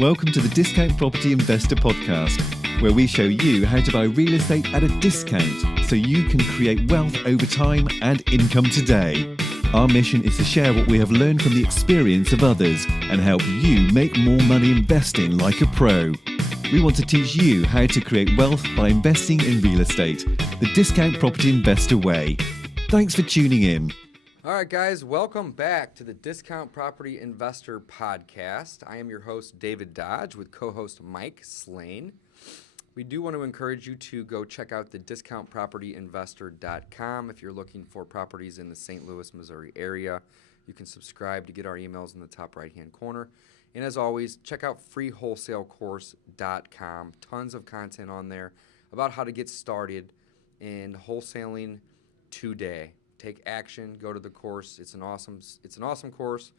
Welcome to the Discount Property Investor Podcast, where we show you how to buy real estate at a discount so you can create wealth over time and income today. Our mission is to share what we have learned from the experience of others and help you make more money investing like a pro. We want to teach you how to create wealth by investing in real estate, the Discount Property Investor way. Thanks for tuning in. All right, guys, welcome back to the Discount Property Investor Podcast. I am your host, David Dodge, with co-host Mike Slane. We do want to encourage you to go check out the discountpropertyinvestor.com if you're looking for properties in the St. Louis, Missouri area. You can subscribe to get our emails in the top right-hand corner. And as always, check out freewholesalecourse.com. Tons of content on there about how to get started in wholesaling today. Take action, go to the course. It's an awesome course,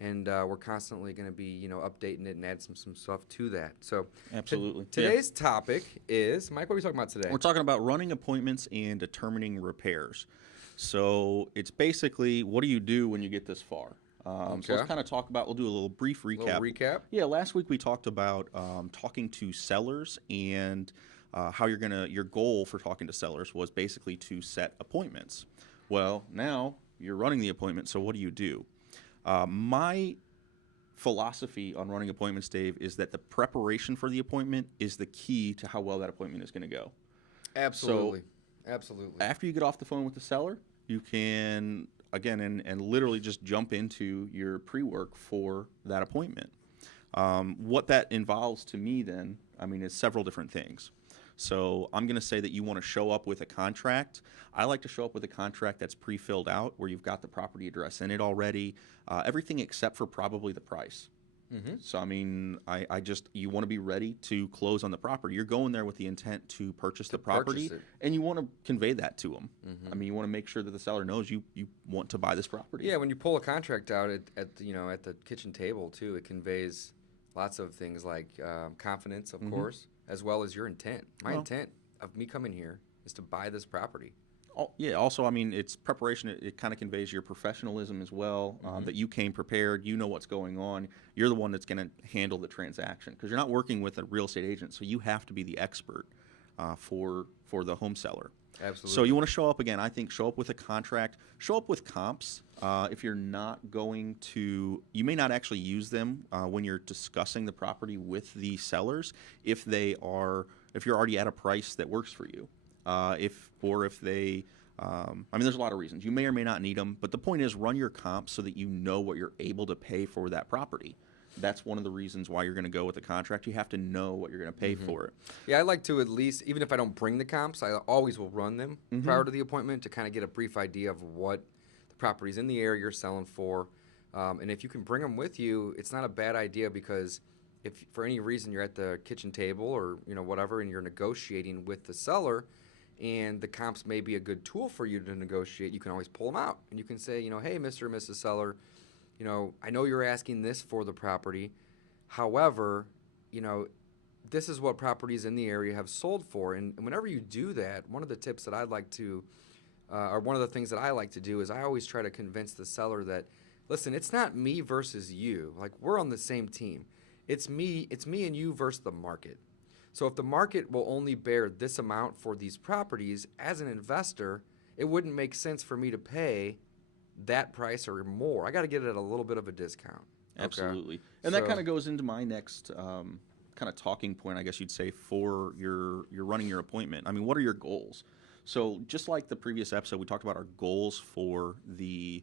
and we're constantly going to be, updating it and add some stuff to that. So, absolutely. Today's topic is, Mike, what are we talking about today? We're talking about running appointments and determining repairs. So it's basically, what do you do when you get this far? So let's kind of talk about. We'll do a little brief recap. Yeah, last week we talked about talking to sellers and how your goal for talking to sellers was basically to set appointments. Well, now you're running the appointment, so what do you do? My philosophy on running appointments, Dave, is that the preparation for the appointment is the key to how well that appointment is going to go. Absolutely. So Absolutely. After you get off the phone with the seller, you can, again, and literally just jump into your pre-work for that appointment. What that involves to me then, is several different things. So I'm going to say that you want to show up with a contract. I like to show up with a contract that's pre-filled out where you've got the property address in it already, everything except for probably the price. Mm-hmm. So, you want to be ready to close on the property. You're going there with the intent to purchase the property, and you want to convey that to them. Mm-hmm. You want to make sure that the seller knows you want to buy this property. Yeah, when you pull a contract out at the kitchen table too, it conveys lots of things like confidence, of course, as well as your intent. My intent of me coming here is to buy this property. Also, it's preparation. It kind of conveys your professionalism as well, that you came prepared, you know what's going on. You're the one that's going to handle the transaction because you're not working with a real estate agent, so you have to be the expert for the home seller. Absolutely. So you want to show up again. I think show up with a contract. Show up with comps. If you're not going to, you may not actually use them when you're discussing the property with the sellers. If you're already at a price that works for you, if they, there's a lot of reasons. You may or may not need them, but the point is run your comps so that you know what you're able to pay for that property. That's one of the reasons why you're going to go with a contract. You have to know what you're going to pay for it. Yeah, I like to at least, even if I don't bring the comps, I always will run them prior to the appointment to kind of get a brief idea of what the properties in the area you're selling for. And if you can bring them with you, it's not a bad idea because if for any reason you're at the kitchen table or whatever and you're negotiating with the seller and the comps may be a good tool for you to negotiate, you can always pull them out. And you can say, hey, Mr. and Mrs. Seller, I know you're asking this for the property. However, this is what properties in the area have sold for. And whenever you do that, one of the tips that I'd like to, or one of the things that I like to do is I always try to convince the seller that, listen, it's not me versus you. Like, we're on the same team. It's me and you versus the market. So if the market will only bear this amount for these properties, as an investor, it wouldn't make sense for me to pay that price or more. I got to get it at a little bit of a discount. Absolutely. Okay. And that kind of goes into my next kind of talking point, I guess you'd say, for your running your appointment. What are your goals? So just like the previous episode, we talked about our goals for the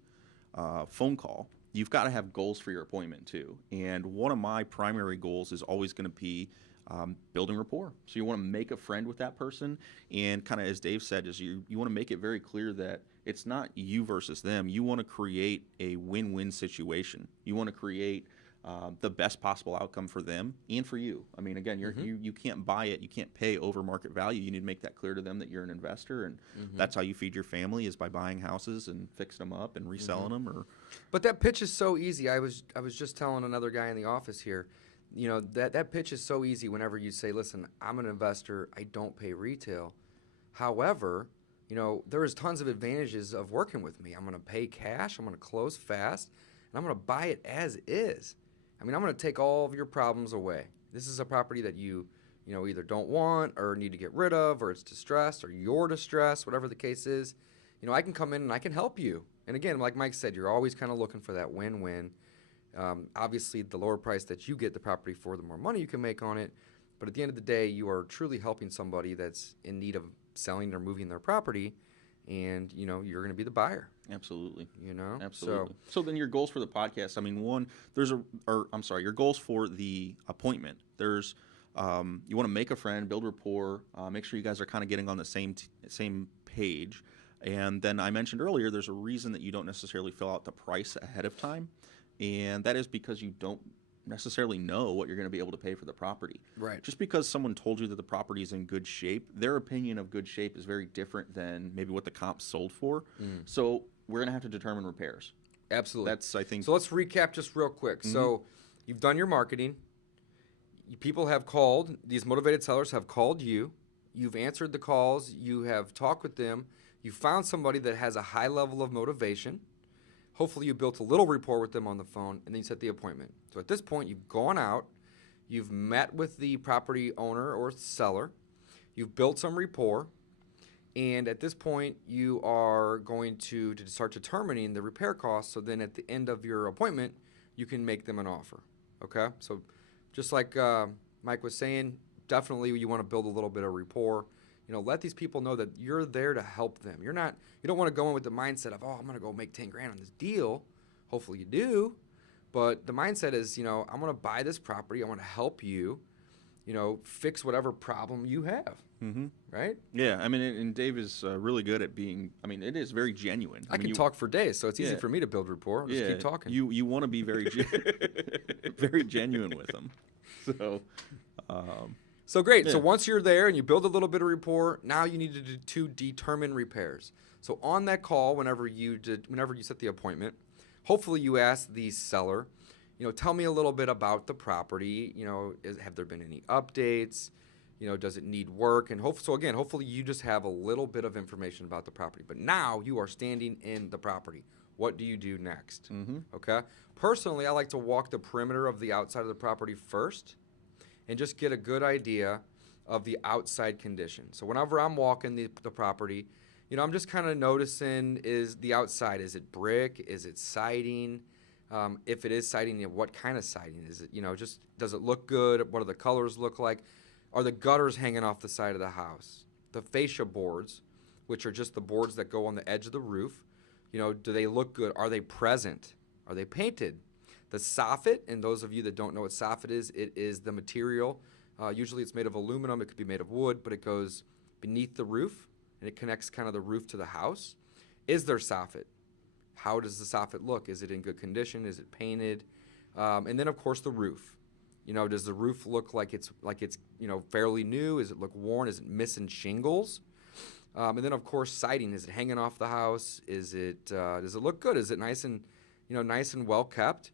phone call. You've got to have goals for your appointment too. And one of my primary goals is always going to be building rapport. So you want to make a friend with that person. And kind of as Dave said, is you want to make it very clear that it's not you versus them. You want to create a win-win situation. You want to create the best possible outcome for them and for you. Again, you can't buy it. You can't pay over market value. You need to make that clear to them that you're an investor, and that's how you feed your family is by buying houses and fixing them up and reselling them. But that pitch is so easy. I was just telling another guy in the office here, that pitch is so easy whenever you say, listen, I'm an investor. I don't pay retail. However, there is tons of advantages of working with me. I'm going to pay cash. I'm going to close fast. And I'm going to buy it as is. I mean, I'm going to take all of your problems away. This is a property that you either don't want or need to get rid of, or it's distressed, or you're distressed, whatever the case is. I can come in and I can help you. And again, like Mike said, you're always kind of looking for that win-win. Obviously, the lower price that you get the property for, the more money you can make on it. But at the end of the day, you are truly helping somebody that's in need of selling or moving their property, and you're going to be the buyer. Absolutely. Absolutely. So then your goals for the podcast. I mean, your goals for the appointment. There's you want to make a friend, build rapport, make sure you guys are kind of getting on the same page. And then I mentioned earlier, there's a reason that you don't necessarily fill out the price ahead of time, and that is because you don't necessarily know what you're going to be able to pay for the property. Right. Just because someone told you that the property is in good shape, their opinion of good shape is very different than maybe what the comp sold for. So we're going to have to determine repairs. Absolutely. That's, I think. So let's recap just real quick. So you've done your marketing. People have called. These motivated sellers have called you. You've answered the calls. You have talked with them. You found somebody that has a high level of motivation. Hopefully you built a little rapport with them on the phone, and then you set the appointment. So at this point, you've gone out. You've met with the property owner or seller. You've built some rapport. And at this point, you are going to start determining the repair costs. So then at the end of your appointment, you can make them an offer. Okay? So just like Mike was saying, definitely you want to build a little bit of rapport. Let these people know that you're there to help them. You don't want to go in with the mindset of, I'm going to go make 10 grand on this deal. Hopefully you do. But the mindset is, I'm going to buy this property. I want to help you, fix whatever problem you have. Right? Yeah. I mean, and Dave is really good at being, it is very genuine. I can talk for days, so it's easy for me to build rapport. I'll just keep talking. You want to be very, very genuine with them. So great. Yeah. So once you're there and you build a little bit of rapport, now you need to determine repairs. So on that call, whenever you set the appointment, hopefully you ask the seller, tell me a little bit about the property. Have there been any updates? Does it need work? And hopefully you just have a little bit of information about the property. But now you are standing in the property. What do you do next? Okay. Personally, I like to walk the perimeter of the outside of the property first, and just get a good idea of the outside condition. So whenever I'm walking the property, I'm just kind of noticing, is the outside, is it brick? Is it siding? If it is siding, what kind of siding? Is it, just does it look good? What do the colors look like? Are the gutters hanging off the side of the house? The fascia boards, which are just the boards that go on the edge of the roof, do they look good? Are they present? Are they painted? The soffit, and those of you that don't know what soffit is, it is the material. Usually it's made of aluminum. It could be made of wood, but it goes beneath the roof, and it connects kind of the roof to the house. Is there soffit? How does the soffit look? Is it in good condition? Is it painted? And then, of course, the roof. Does the roof look like it's fairly new? Is it look worn? Is it missing shingles? And then, of course, siding. Is it hanging off the house? Does it look good? Is it nice and well kept?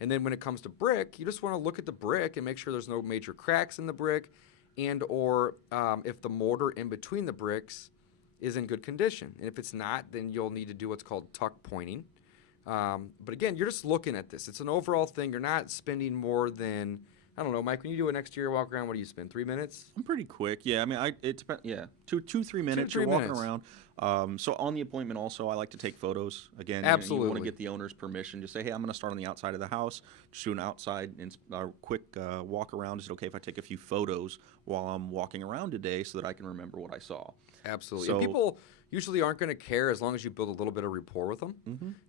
And then when it comes to brick, you just want to look at the brick and make sure there's no major cracks in the brick, or if the mortar in between the bricks is in good condition. And if it's not, then you'll need to do what's called tuck pointing. But again, you're just looking at this. It's an overall thing. You're not spending more than, I don't know, Mike, when you do an exterior walk around, what do you spend, 3 minutes? I'm pretty quick. Yeah, it depends. Yeah, 3 minutes. You're walking around. So on the appointment also, I like to take photos. Again, absolutely. You want to get the owner's permission. Just say, hey, I'm going to start on the outside of the house. Just do an outside quick walk around. Is it okay if I take a few photos while I'm walking around today so that I can remember what I saw? Absolutely. And people usually aren't going to care as long as you build a little bit of rapport with them.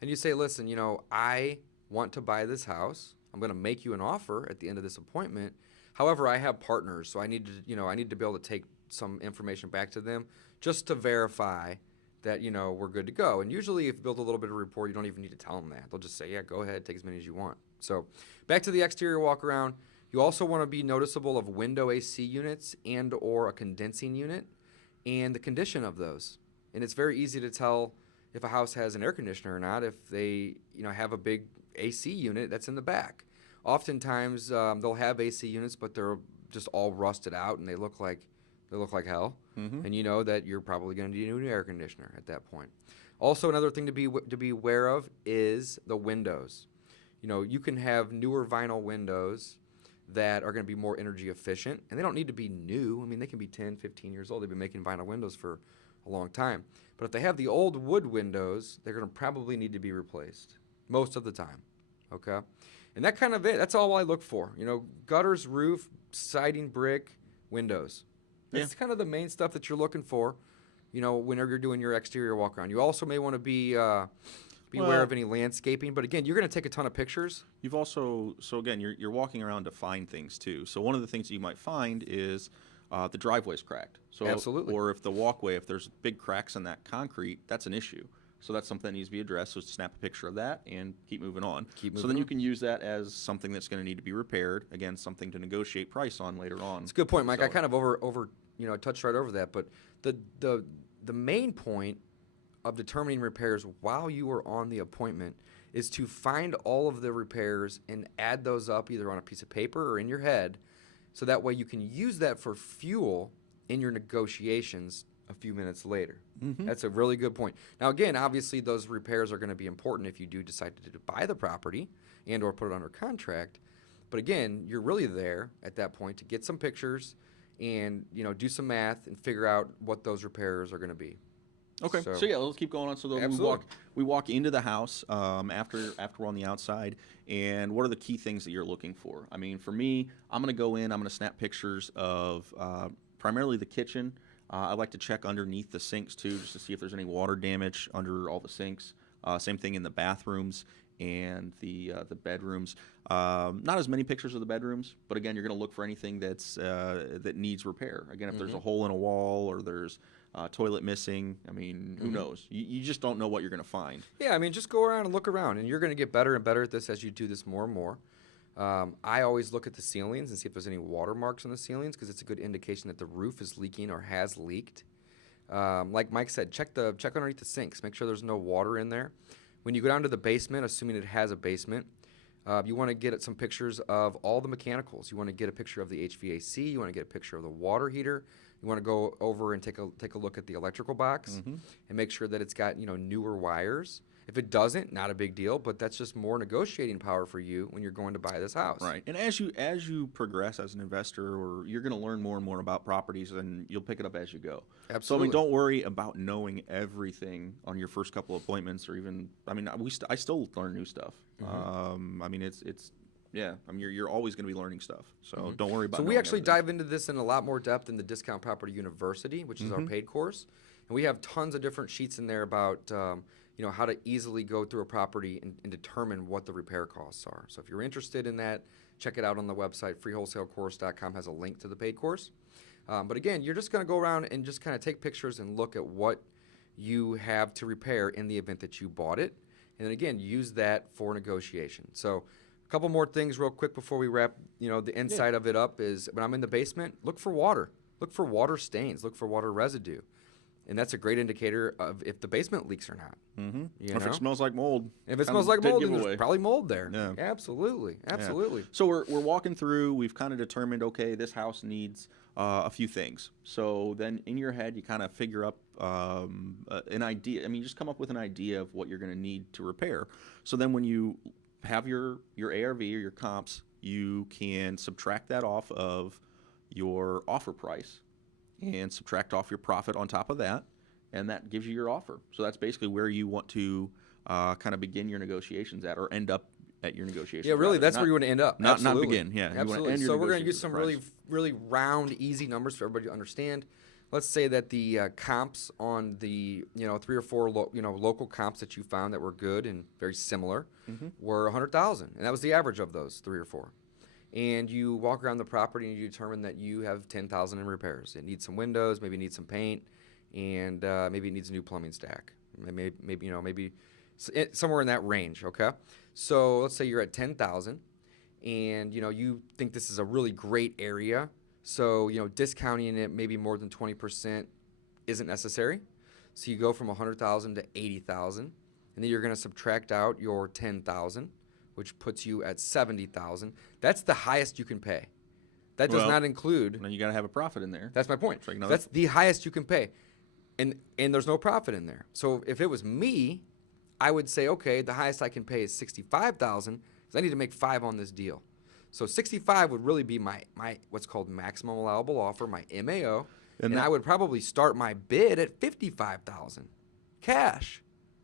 And you say, listen, I want to buy this house. I'm going to make you an offer at the end of this appointment. However, I have partners, so I need to be able to take some information back to them just to verify that, we're good to go. And usually if you build a little bit of rapport, you don't even need to tell them that. They'll just say, yeah, go ahead, take as many as you want. So back to the exterior walk around. You also want to be noticeable of window AC units and or a condensing unit and the condition of those. And it's very easy to tell if a house has an air conditioner or not if they, have a big AC unit that's in the back. Oftentimes they'll have AC units, but they're just all rusted out and they look like hell. And you know that you're probably going to need a new air conditioner at that point. Also, another thing to be aware of is the windows. you can have newer vinyl windows that are going to be more energy efficient, and they don't need to be new. I mean, they can be 10, 15 years old. They've been making vinyl windows for a long time. But if they have the old wood windows, they're going to probably need to be replaced most of the time, okay? And that kind of it. That's all I look for. Gutters, roof, siding, brick, windows. That's kind of the main stuff that you're looking for, whenever you're doing your exterior walk around. You also may want to be aware of any landscaping. But again, you're going to take a ton of pictures. You've also, again, you're walking around to find things too. So one of the things you might find is the driveway's cracked. So Absolutely. Or if the walkway, if there's big cracks in that concrete, that's an issue. So that's something that needs to be addressed. So snap a picture of that and keep moving on. So then you can use that as something that's going to need to be repaired. Again, something to negotiate price on later on. It's a good point, Mike. I kind of touched right over that. But the main point of determining repairs while you are on the appointment is to find all of the repairs and add those up either on a piece of paper or in your head, so that way you can use that for fuel in your negotiations a few minutes later. Mm-hmm. That's a really good point. Now, again, obviously those repairs are going to be important if you do decide to buy the property and or put it under contract. But again, you're really there at that point to get some pictures and do some math and figure out what those repairs are going to be. Okay. So yeah, let's keep going on. So we walk into the house after we're on the outside, and what are the key things that you're looking for? I mean, for me, I'm going to go in. I'm going to snap pictures of primarily the kitchen. I like to check underneath the sinks too, just to see if there's any water damage under all the sinks. Same thing in the bathrooms and the bedrooms. Not as many pictures of the bedrooms, but again, you're going to look for anything that needs repair. Again, if there's a hole in a wall or there's toilet missing, I mean, who knows? You just don't know what you're going to find. Yeah, I mean, just go around and look around, and you're going to get better and better at this as you do this more and more. I always look at the ceilings and see if there's any water marks on the ceilings, because it's a good indication that the roof is leaking or has leaked. Like Mike said, check underneath the sinks. Make sure there's no water in there. When you go down to the basement, assuming it has a basement, you want to get some pictures of all the mechanicals. You want to get a picture of the HVAC. You want to get a picture of the water heater. You want to go over and take a look at the electrical box and make sure that it's got newer wires. If it doesn't, not a big deal, but that's just more negotiating power for you when you're going to buy this house. Right. And as you progress as an investor, or you're going to learn more and more about properties, and you'll pick it up as you go. Absolutely. So I mean, don't worry about knowing everything on your first couple of appointments, or even I still learn new stuff. I mean, it's you're always going to be learning stuff. So don't worry about. So we actually dive into this in a lot more depth in the Discount Property University, which is our paid course, and we have tons of different sheets in there about how to easily go through a property and determine what the repair costs are. So if you're interested in that, check it out on the website. freewholesalecourse.com has a link to the paid course. But again, you're just going to go around and just kind of take pictures and look at what you have to repair in the event that you bought it. And then again, use that for negotiation. So a couple more things real quick before we wrap the inside of it up is when I'm in the basement, look for water. Look for water stains. Look for water residue. And that's a great indicator of if the basement leaks or not. Or if it smells like mold. If it smells like mold, then there's probably mold there. Yeah. Absolutely. Yeah. So we're walking through. We've kind of determined, okay, this house needs a few things. So then in your head, you kind of figure up an idea. I mean, you just come up with an idea of what you're going to need to repair. So then when you have your ARV or your comps, you can subtract that off of your offer price and subtract off your profit on top of that, and that gives you your offer. So that's basically where you want to kind of begin your negotiations at, or end up at your negotiations. Yeah, really, that's where you want to end up. Not begin. Yeah, absolutely. So we're going to use some really round, easy numbers for everybody to understand. Let's say that the comps on the 3 or 4 local comps that you found that were good and very similar were 100,000, and that was the average of those 3 or 4. And you walk around the property and you determine that you have 10,000 in repairs. It needs some windows, maybe it needs some paint, and maybe it needs a new plumbing stack. Maybe somewhere in that range. Okay, so let's say you're at 10,000, and you think this is a really great area. So discounting it maybe more than 20% isn't necessary. So you go from 100,000 to 80,000, and then you're going to subtract out your 10,000. Which puts you at 70,000. That's the highest you can pay. That does not include. Then you got to have a profit in there. That's my point. That's the highest you can pay, and there's no profit in there. So if it was me, I would say, okay, the highest I can pay is 65,000, because I need to make 5 on this deal. So 65 would really be my what's called maximum allowable offer, my MAO, and I would probably start my bid at $55,000 cash.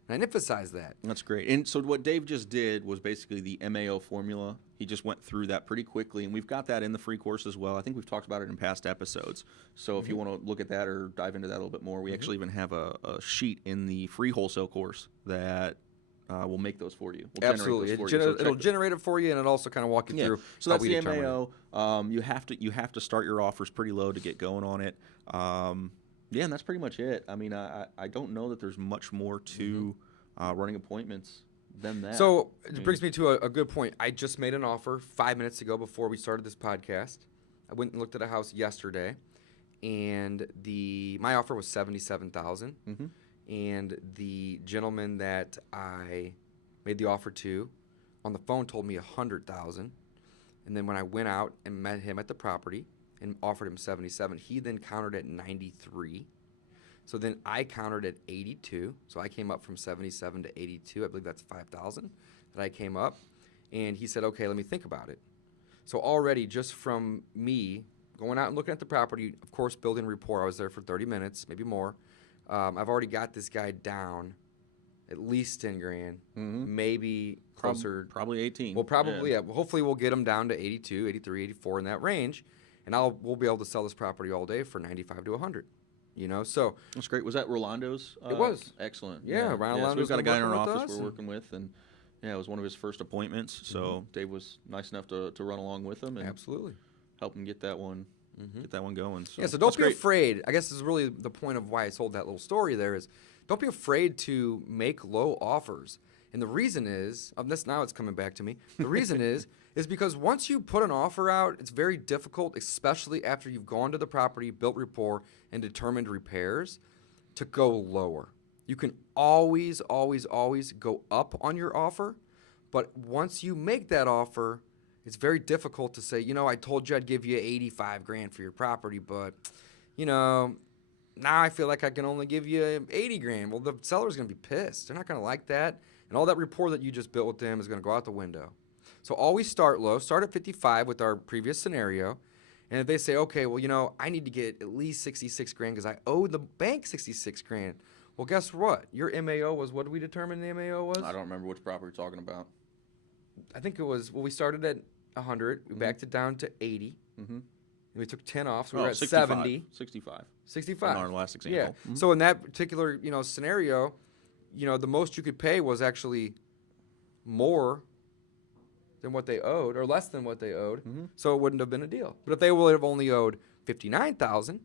And I emphasize that. That's great. And so what Dave just did was basically the MAO formula. He just went through that pretty quickly, and we've got that in the free course as well. I think we've talked about it in past episodes. So if you want to look at that or dive into that a little bit more, we actually even have a sheet in the free wholesale course that will make those for you. We'll Absolutely. It'll generate it for you, and it'll also kind of walk you through. So that's the MAO. You have to start your offers pretty low to get going on it. Yeah, and that's pretty much it. I mean, I don't know that there's much more to running appointments than that. So it brings me to a good point. I just made an offer 5 minutes ago before we started this podcast. I went and looked at a house yesterday, and my offer was $77,000. And the gentleman that I made the offer to on the phone told me $100,000. And then when I went out and met him at the property and offered him $77,000, he then countered at $93,000. So then I countered at $82,000. So I came up from $77,000 to $82,000. I believe that's $5,000 that I came up. And he said, okay, let me think about it. So already just from me going out and looking at the property, of course, building rapport, I was there for 30 minutes, maybe more. I've already got this guy down at least $10,000, maybe closer. Probably 18. Well, probably, yeah. Hopefully we'll get him down to 82, 83, 84 in that range. And we'll be able to sell this property all day for 95 to 100. You know, so that's great. Was that Rolando's? It was excellent. Yeah, Rolando's. So we've got a guy in our office we're working with, and it was one of his first appointments. So Dave was nice enough to run along with him and absolutely help him get that one going. So, so don't be afraid. I guess this is really the point of why I sold that little story. There is, don't be afraid to make low offers. And the reason is, now it's coming back to me. The reason is because once you put an offer out, it's very difficult, especially after you've gone to the property, built rapport, and determined repairs, to go lower. You can always, always, always go up on your offer, but once you make that offer, it's very difficult to say, I told you I'd give you $85,000 for your property, but, now I feel like I can only give you $80,000. Well, the seller's going to be pissed. They're not going to like that. And all that rapport that you just built with them is going to go out the window. So always start low. Start at 55 with our previous scenario. And if they say, okay, well, I need to get at least $66,000 because I owe the bank $66,000. Well, guess what? Your MAO was, what did we determine the MAO was? I don't remember which property you're talking about. I think it was, we started at 100. We backed it down to 80. And we took 10 off, so we were at 65. 70. 65. In our last example. Yeah. So in that particular, scenario, the most you could pay was actually more than what they owed, or less than what they owed. So it wouldn't have been a deal. But if they would have only owed $59,000,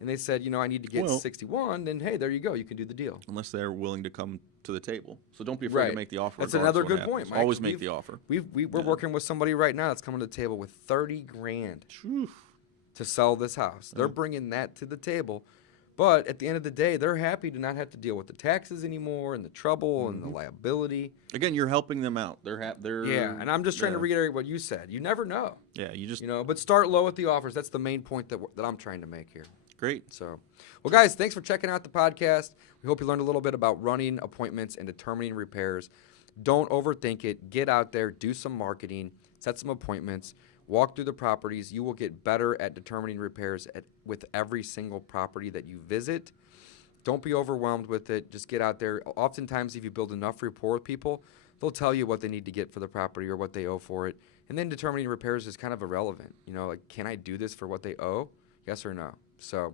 and they said, I need to get 61, then hey, there you go. You can do the deal. Unless they're willing to come to the table. So don't be afraid to make the offer. That's another good point, Mike. Always make the offer. We're working with somebody right now that's coming to the table with $30,000 to sell this house. They're bringing that to the table. But at the end of the day, they're happy to not have to deal with the taxes anymore and the trouble and the liability. Again, you're helping them out. They're and I'm just trying to reiterate what you said. You never know. Yeah, you just but start low with the offers. That's the main point that I'm trying to make here. Great. So, well, guys, thanks for checking out the podcast. We hope you learned a little bit about running appointments and determining repairs. Don't overthink it. Get out there, do some marketing, set some appointments, walk through the properties. You will get better at determining repairs with every single property that you visit. Don't be overwhelmed with it. Just get out there. Oftentimes, if you build enough rapport with people, they'll tell you what they need to get for the property or what they owe for it. And then determining repairs is kind of irrelevant. Can I do this for what they owe? Yes or no? So,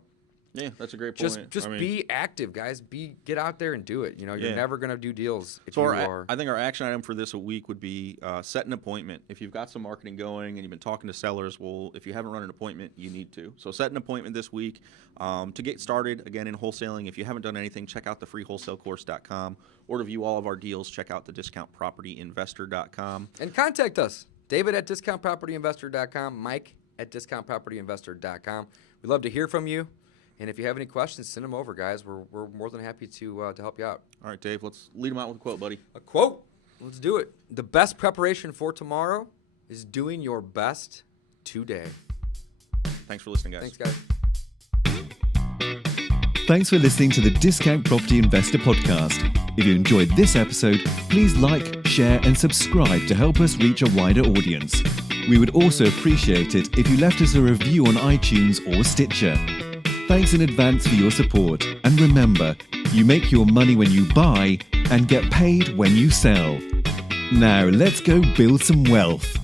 yeah, that's a great point. Just be active, guys. Get out there and do it. You're never going to do deals if you are. I think our action item for this week would be set an appointment. If you've got some marketing going and you've been talking to sellers, if you haven't run an appointment, you need to. So set an appointment this week to get started, again, in wholesaling. If you haven't done anything, check out the freewholesalecourse.com, or to view all of our deals, check out the discountpropertyinvestor.com. And contact us, David at discountpropertyinvestor.com, Mike at discountpropertyinvestor.com. We'd love to hear from you. And if you have any questions, send them over, guys. We're more than happy to help you out. All right, Dave, let's lead them out with a quote, buddy. A quote? Let's do it. The best preparation for tomorrow is doing your best today. Thanks for listening, guys. Thanks, guys. Thanks for listening to the Discount Property Investor Podcast. If you enjoyed this episode, please like, share, and subscribe to help us reach a wider audience. We would also appreciate it if you left us a review on iTunes or Stitcher. Thanks in advance for your support. And remember, you make your money when you buy and get paid when you sell. Now let's go build some wealth.